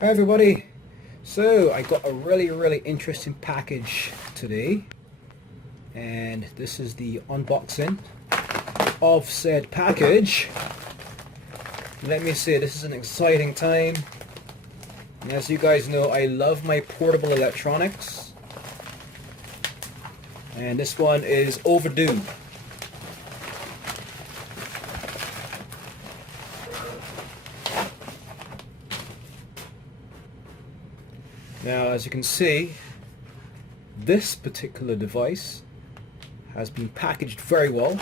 Hi everybody. So I got a really interesting package today, and this is the unboxing of said package. Let me say, this is an exciting time. And as you guys know, I love my portable electronics, and this one is overdue. Now, as you can see, this particular device has been packaged very well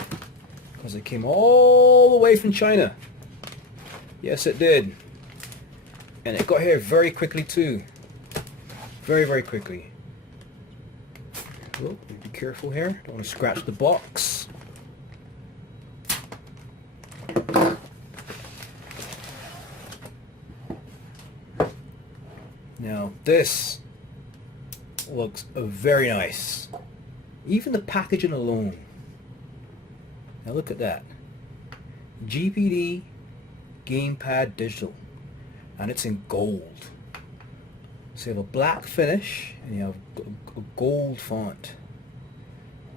because it came all the way from China. Yes, it did. And it got here very quickly too. Very quickly. Oh, be careful here. Don't want to scratch the box. Now this looks very nice. Even the packaging alone. Now look at that. GPD Gamepad Digital. And it's in gold. So you have a black finish and you have a gold font.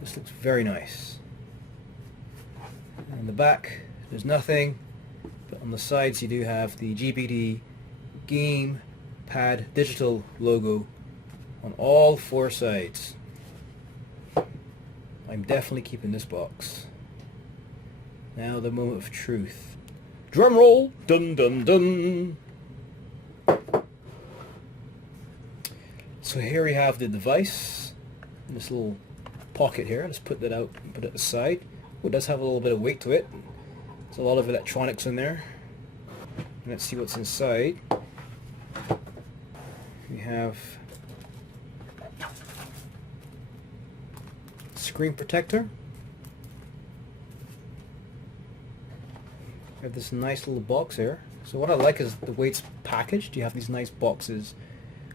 This looks very nice. And the back, there's nothing. But on the sides you do have the GPD Gamepad Digital logo on all four sides. I'm definitely keeping this box. Now the moment of truth. Drum roll! Dun dun dun! So here we have the device in this little pocket here. Let's put that out and put it aside. Oh, it does have a little bit of weight to it. There's a lot of electronics in there. Let's see what's inside. We have screen protector. We have this nice little box here. So what I like is the way it's packaged. You have these nice boxes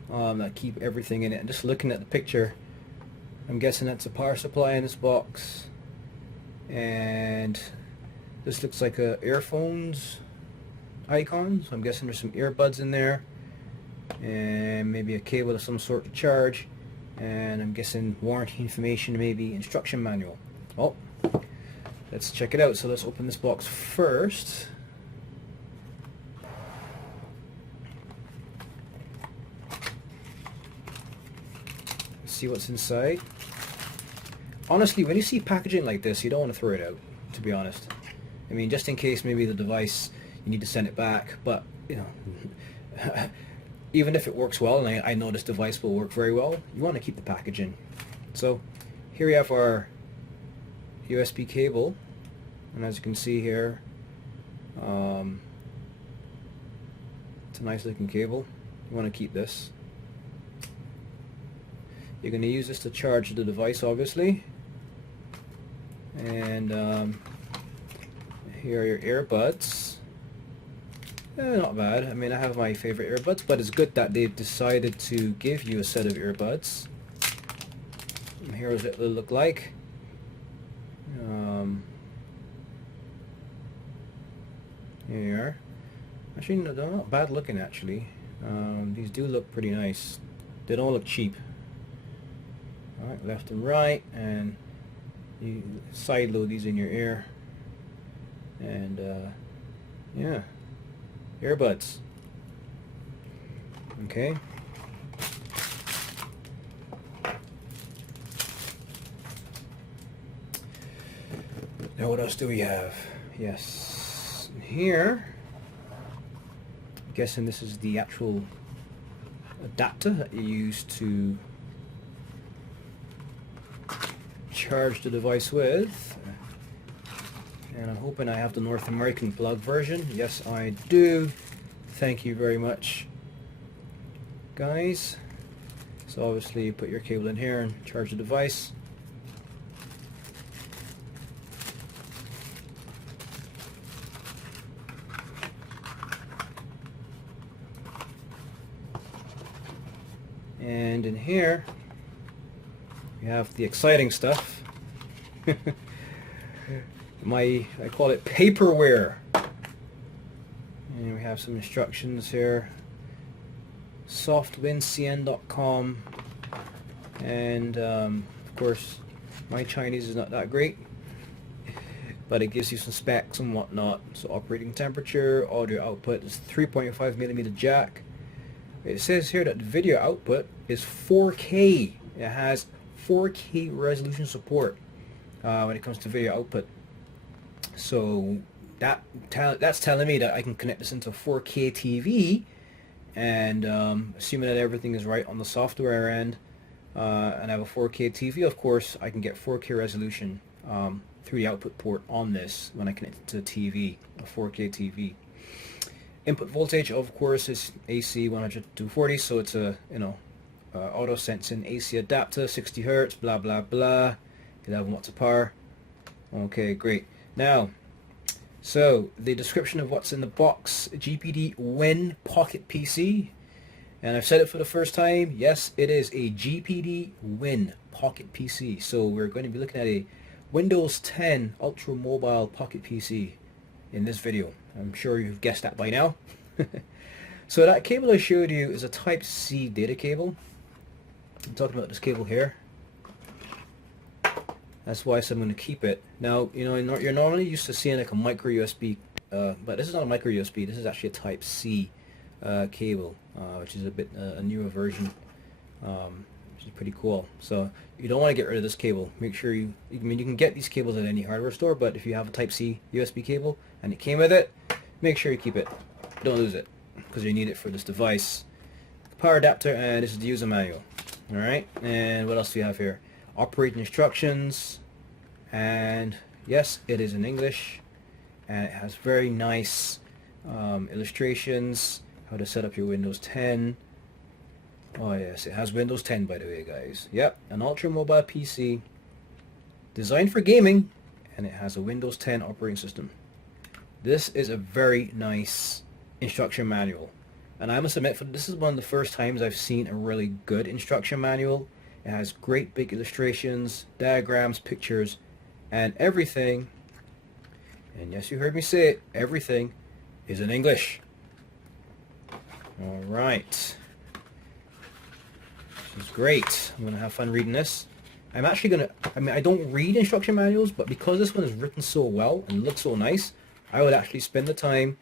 that keep everything in it. And just looking at the picture, I'm guessing that's a power supply in this box. And this looks like a earphones icon. So I'm guessing there's some earbuds in there. And maybe a cable of some sort to charge, and I'm guessing warranty information, maybe instruction manual. Oh, let's check it out. So let's open this box first. Let's see what's inside. Honestly, when you see packaging like this, you don't want to throw it out, to be honest. I mean, just in case maybe the device, you need to send it back, but you know, even if it works well, and I know this device will work very well, you want to keep the packaging. So here we have our USB cable, and as you can see here, it's a nice looking cable. You want to keep this. You're going to use this to charge the device, obviously. And here are your earbuds. Not bad. I mean, I have my favorite earbuds, but it's good that they've decided to give you a set of earbuds. And here's what they look like. Here you are. Actually, no, they're not bad looking, actually. These do look pretty nice. They don't look cheap. Alright, left and right, and you side load these in your ear. And, yeah. Earbuds. Okay. Now what else do we have? Yes. Here, I'm guessing this is the actual adapter that you use to charge the device with. And I'm hoping I have the North American plug version. Yes, I do. Thank you very much, guys. So obviously you put your cable in here and charge the device. And in here we have the exciting stuff. I call it paperware. And we have some instructions here. softwincn.com, and of course my Chinese is not that great, but it gives you some specs and whatnot. So operating temperature, audio output is 3.5mm jack. It says here that the video output is 4K. It has 4K resolution support when it comes to video output. So that's telling me that I can connect this into 4K TV, and assuming that everything is right on the software end, and I have a 4K TV, of course I can get 4K resolution through the output port on this when I connect it to the TV, a 4K TV. Input voltage, of course, is AC 100 to 240, so it's a auto sensing AC adapter, 60 Hertz, blah blah blah, 11 watts of power. Okay, great. Now, so the description of what's in the box: GPD Win Pocket PC, and I've said it for the first time. Yes, it is a GPD Win Pocket PC. So we're going to be looking at a Windows 10 Ultra Mobile Pocket PC in this video. I'm sure you've guessed that by now. So that cable I showed you is a Type-C data cable. I'm talking about this cable here. That's why I'm going to keep it. Now, you're normally used to seeing like a micro USB, but this is not a micro USB. This is actually a Type-C cable, which is a bit a newer version, which is pretty cool. So you don't want to get rid of this cable. Make sure you can get these cables at any hardware store, but if you have a Type-C USB cable and it came with it, make sure you keep it. Don't lose it, because you need it for this device. Power adapter, and this is the user manual. Alright, and what else do we have here? Operating instructions, and yes, it is in English, and it has very nice illustrations, how to set up your Windows 10. Oh yes, it has Windows 10, by the way, guys. Yep, an ultra mobile PC designed for gaming, and it has a Windows 10 operating system. This is a very nice instruction manual, and I must admit, this is one of the first times I've seen a really good instruction manual. It has great big illustrations, diagrams, pictures, and everything, and yes, you heard me say it, everything is in English. Alright, this is great. I'm going to have fun reading this. I'm actually going to, I don't read instruction manuals, but because this one is written so well and looks so nice, I would actually spend the time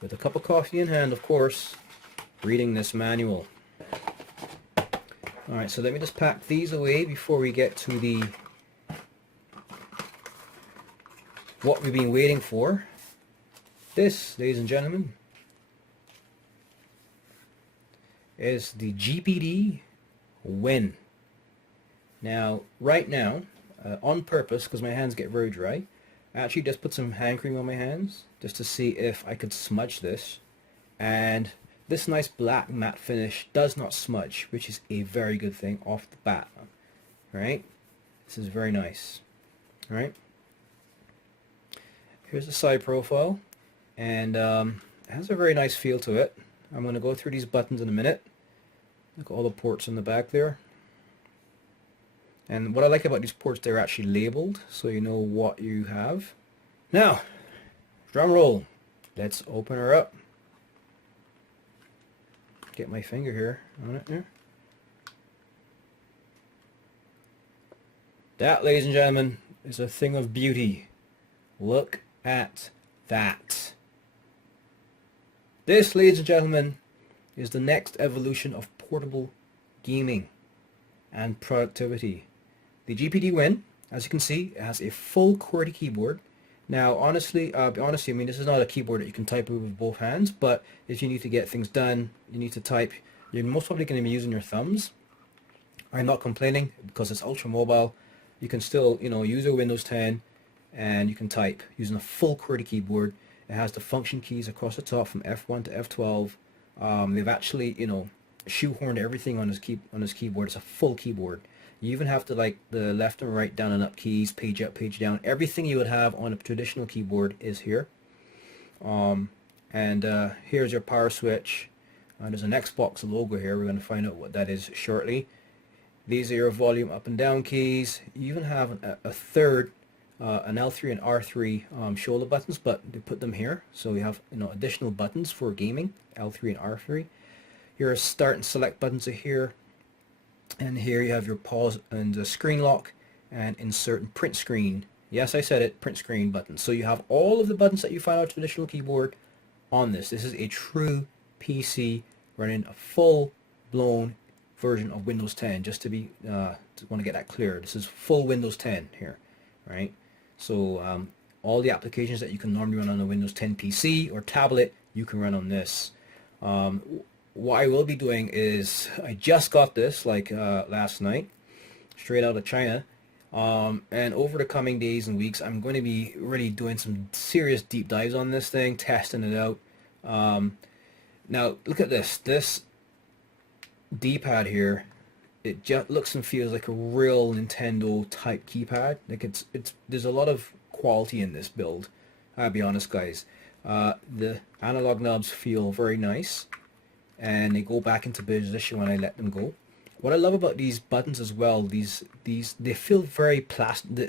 with a cup of coffee in hand, of course, reading this manual. Alright, so let me just pack these away before we get to the what we've been waiting for. This, ladies and gentlemen, is the GPD Win. Now, right now, on purpose, because my hands get very dry, I actually just put some hand cream on my hands just to see if I could smudge this, and this nice black matte finish does not smudge, which is a very good thing off the bat. Right? This is very nice. Right? Here's the side profile, and it has a very nice feel to it. I'm going to go through these buttons in a minute. Look at all the ports in the back there. And what I like about these ports, they're actually labeled, so you know what you have. Now, drum roll. Let's open her up. Get my finger here on it there. That, ladies and gentlemen, is a thing of beauty. Look at that. This, ladies and gentlemen, is the next evolution of portable gaming and productivity. The GPD Win, as you can see, it has a full QWERTY keyboard. Now, honestly, I mean, this is not a keyboard that you can type with both hands, but if you need to get things done, you need to type, you're most probably going to be using your thumbs. I'm not complaining, because it's ultra mobile. You can still, use your Windows 10, and you can type using a full QWERTY keyboard. It has the function keys across the top from F1 to F12. They've actually, shoehorned everything on this keyboard. It's a full keyboard. You even have to like the left and right, down and up keys, page up, page down. Everything you would have on a traditional keyboard is here. Here's your power switch. There's an Xbox logo here. We're going to find out what that is shortly. These are your volume up and down keys. You even have a third, an L3 and R3 shoulder buttons, but they put them here. So you have additional buttons for gaming, L3 and R3. your start and select buttons are here, and here you have your pause and the screen lock and insert and print screen. Yes, I said it, print screen button. So you have all of the buttons that you find on a traditional keyboard on this. This is a true PC running a full-blown version of Windows 10. Just to be, want to get that clear. This is full Windows 10 here, right? So all the applications that you can normally run on a Windows 10 PC or tablet, you can run on this. What I will be doing is, I just got this like last night, straight out of China. And over the coming days and weeks, I'm going to be really doing some serious deep dives on this thing, testing it out. Now, look at this. This D-pad here, it just looks and feels like a real Nintendo type keypad. Like there's a lot of quality in this build. I'll be honest, guys. The analog knobs feel very nice, and they go back into position when I let them go. What I love about these buttons as well, they feel very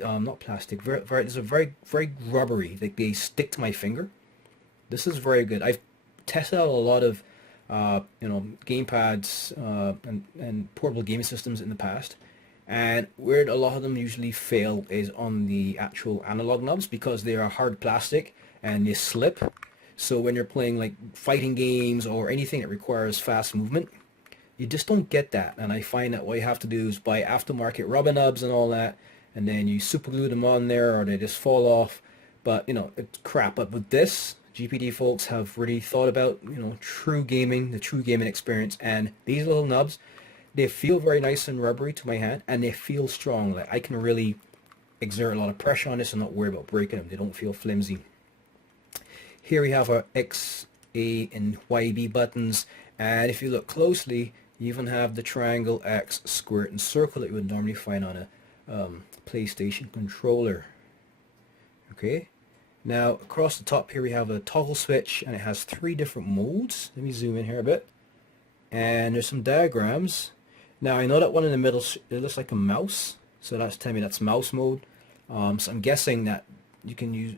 not plastic, there's a very rubbery. Like they stick to my finger. This is very good. I've tested out a lot of game pads and portable gaming systems in the past, and where a lot of them usually fail is on the actual analog knobs, because they are hard plastic and they slip. So when you're playing like fighting games or anything that requires fast movement, you just don't get that. And I find that what you have to do is buy aftermarket rubber nubs and all that, and then you super glue them on there, or they just fall off. But it's crap. But with this, GPD folks have really thought about the true gaming experience. And these little nubs, they feel very nice and rubbery to my hand, and they feel strong. Like I can really exert a lot of pressure on this and not worry about breaking them. They don't feel flimsy. Here we have our X, A, and YB buttons, and if you look closely, you even have the triangle, X, square, and circle that you would normally find on a PlayStation controller. Okay, now across the top here we have a toggle switch, and it has 3 different modes. Let me zoom in here a bit, and there's some diagrams. Now I know that one in the middle, it looks like a mouse, so that's telling me that's mouse mode. So I'm guessing that you can use,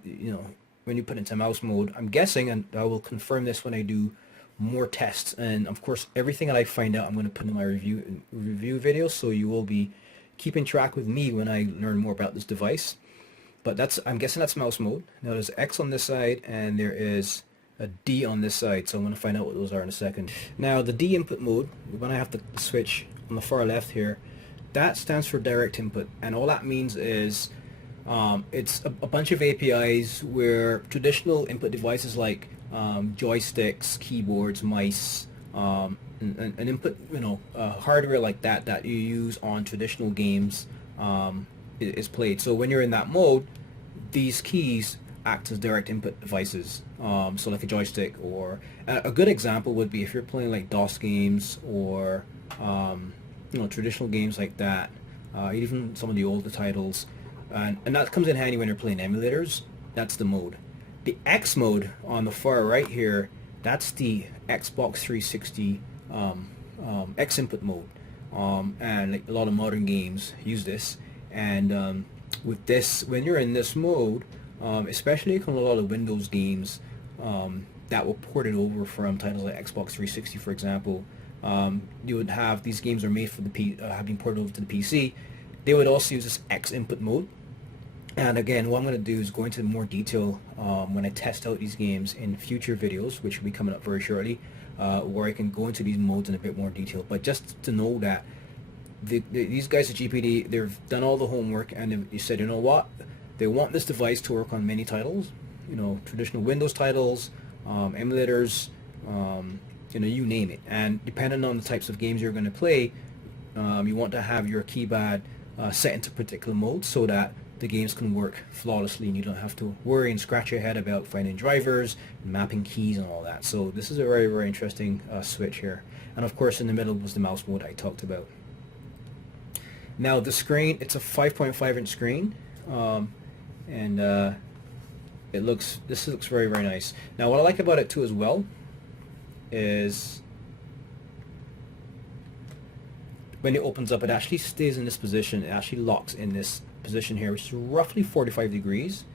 when you put it into mouse mode, I'm guessing, and I will confirm this when I do more tests, and of course everything that I find out I'm going to put in my review video, so you will be keeping track with me when I learn more about this device. But I'm guessing that's mouse mode. Now there's X on this side, and there is a D on this side, so I'm going to find out what those are in a second. Now the D input mode, when I have the switch on the far left here, that stands for direct input, and all that means is it's a bunch of APIs where traditional input devices like joysticks, keyboards, mice, and input, hardware like that you use on traditional games is played. So when you're in that mode, these keys act as direct input devices. So like a joystick, or a good example would be if you're playing like DOS games or traditional games like that, even some of the older titles. And that comes in handy when you're playing emulators. That's the mode. The X mode on the far right here, that's the Xbox 360 X input mode. And like a lot of modern games use this. And with this, when you're in this mode, especially on a lot of Windows games that were ported over from titles like Xbox 360, for example, you would have these games are made for the have been ported over to the PC. They would also use this X input mode. And again, what I'm going to do is go into more detail when I test out these games in future videos, which will be coming up very shortly, where I can go into these modes in a bit more detail. But just to know that these guys at GPD, they've done all the homework, and they said, you know what, they want this device to work on many titles, traditional Windows titles, emulators, you name it. And depending on the types of games you're going to play, you want to have your keypad set into particular modes so that the games can work flawlessly, and you don't have to worry and scratch your head about finding drivers, mapping keys, and all that. So this is a very, very interesting switch here. And of course in the middle was the mouse mode I talked about. Now the screen, it's a 5.5 inch screen, and this looks very, very nice. Now what I like about it too as well is when it opens up, it actually stays in this position. It actually locks in this position here, which is roughly 45 degrees.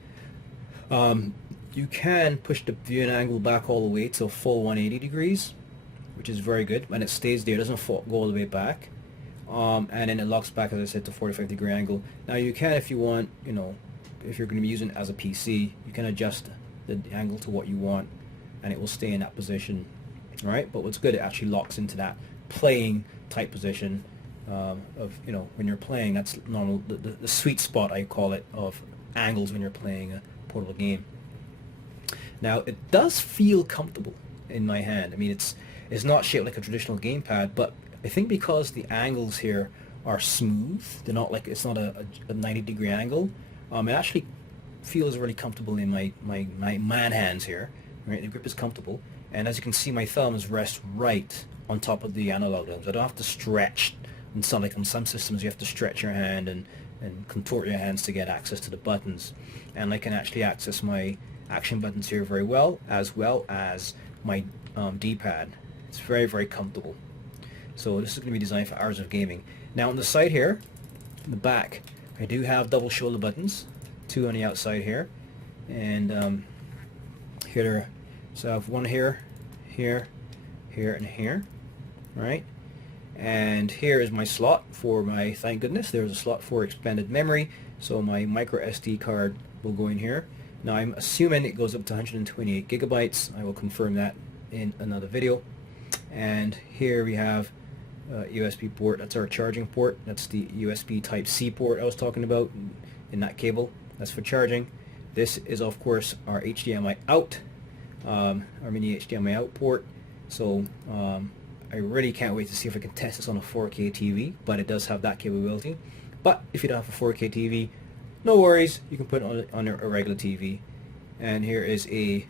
You can push the viewing angle back all the way to a full 180 degrees, which is very good, and it stays there, it doesn't go all the way back. And then it locks back, as I said, to 45-degree angle. Now you can, if you want, you know, if you're going to be using it as a PC, you can adjust the angle to what you want, and it will stay in that position. All right, but what's good, it actually locks into that playing type position of, you know, when you're playing. That's normal, the sweet spot, I call it, of angles when you're playing a portable game. Now it does feel comfortable in my hand. I mean, it's not shaped like a traditional gamepad, but I think because the angles here are smooth, they're not like, it's not a 90-degree angle. It actually feels really comfortable in my man hands here. Right, the grip is comfortable, and as you can see, my thumbs rest right on top of the analog thumbs. I don't have to stretch. And some, like on some systems, you have to stretch your hand and contort your hands to get access to the buttons. And I can actually access my action buttons here very well as my D-pad. It's very, very comfortable. So this is going to be designed for hours of gaming. Now on the side here, in the back, I do have double shoulder buttons, 2 on the outside here, and here. So I have one here, here, here, and here, right? And here is my slot for my, thank goodness, there's a slot for expanded memory, so my micro SD card will go in here. Now I'm assuming it goes up to 128 gigabytes. I will confirm that in another video. And here we have USB port. That's our charging port. That's the USB type C port I was talking about in that cable. That's for charging. This is of course our HDMI out, our mini HDMI out port. So I really can't wait to see if I can test this on a 4K TV, but it does have that capability. But if you don't have a 4K TV, no worries, you can put it on a regular TV. And here is a,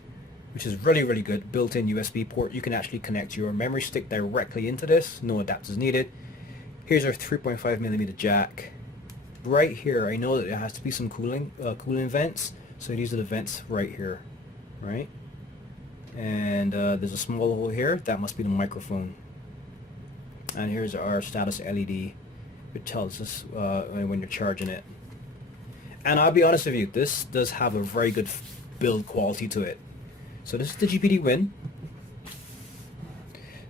which is really, really good, built-in USB port. You can actually connect your memory stick directly into this, no adapters needed. Here's our 3.5mm jack. Right here, I know that there has to be some cooling vents, so these are the vents right here, right? And there's a small hole here, that must be the microphone. And here's our status LED, which tells us when you're charging it. And I'll be honest with you, this does have a very good build quality to it. So this is the GPD Win.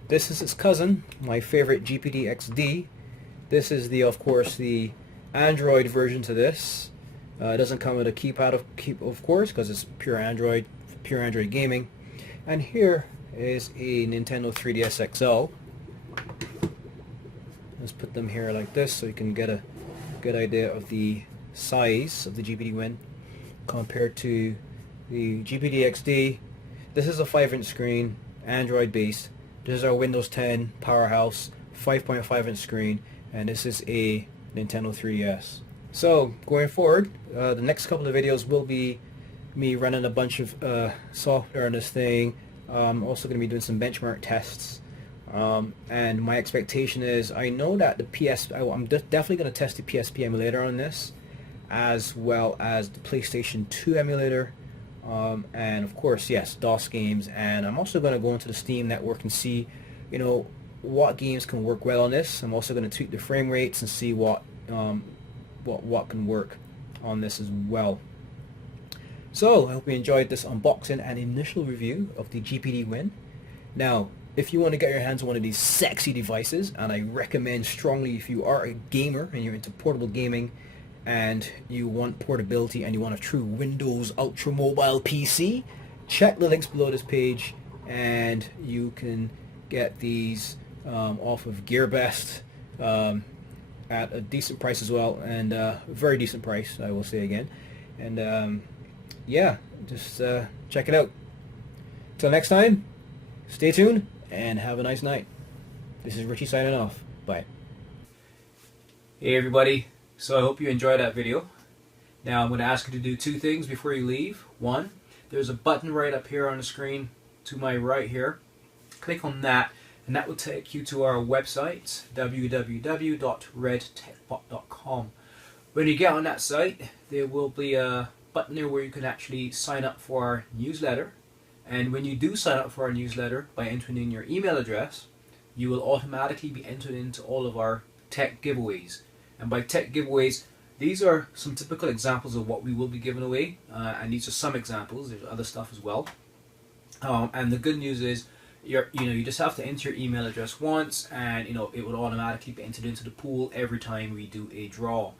This is its cousin, my favorite GPD XD. This is the, of course, the Android version to this. It doesn't come with a keypad, of course, because it's pure Android gaming. And here is a Nintendo 3DS XL. Let's put them here like this so you can get a good idea of the size of the GPD Win compared to the GPD XD. This is a 5-inch screen, Android based. This is our Windows 10 powerhouse, 5.5-inch screen, and this is a Nintendo 3DS. So going forward, the next couple of videos will be me running a bunch of software on this thing. I'm also going to be doing some benchmark tests. And my expectation is, I know that the I'm definitely going to test the PSP emulator on this, as well as the PlayStation 2 emulator, and of course, yes, DOS games. And I'm also going to go into the Steam network and see, you know, what games can work well on this. I'm also going to tweak the frame rates and see what can work on this as well. So I hope you enjoyed this unboxing and initial review of the GPD Win. Now, if you want to get your hands on one of these sexy devices, and I recommend strongly if you are a gamer and you're into portable gaming and you want portability and you want a true Windows Ultra Mobile PC, check the links below this page and you can get these off of GearBest at a decent price as well, and a very decent price, I will say again. And yeah, just check it out. Till next time, stay tuned and have a nice night. This is Richie signing off. Bye. Hey everybody, so I hope you enjoyed that video. Now I'm going to ask you to do two things before you leave. One, there's a button right up here on the screen to my right here. Click on that and that will take you to our website, www.redtechbot.com. When you get on that site, there will be a button there where you can actually sign up for our newsletter. And when you do sign up for our newsletter by entering in your email address, you will automatically be entered into all of our tech giveaways. And by tech giveaways, these are some typical examples of what we will be giving away, and these are some examples. There's other stuff as well. And the good news is you just have to enter your email address once, and it would automatically be entered into the pool every time we do a draw.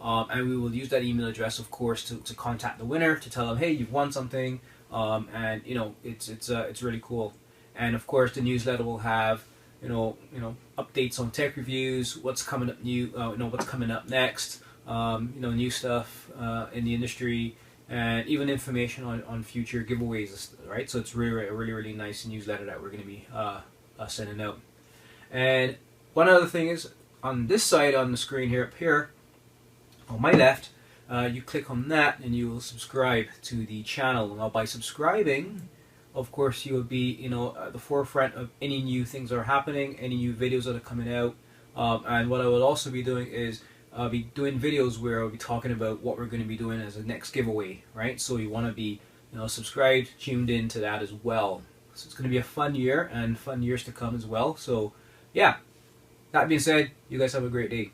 And we will use that email address, of course, to contact the winner, to tell them, hey, you've won something, and it's really cool. And of course, the newsletter will have updates on tech reviews, what's coming up new, what's coming up next, new stuff in the industry, and even information on future giveaways, right? So it's really nice newsletter that we're going to be sending out. And one other thing is, on this side on the screen here, up here on my left, you click on that and you will subscribe to the channel. Now, by subscribing, of course, you will be at the forefront of any new things that are happening, any new videos that are coming out. And what I will also be doing is I'll be doing videos where I'll be talking about what we're going to be doing as a next giveaway, right? So you want to be subscribed, tuned in to that as well. So it's going to be a fun year and fun years to come as well. So yeah, that being said, you guys have a great day.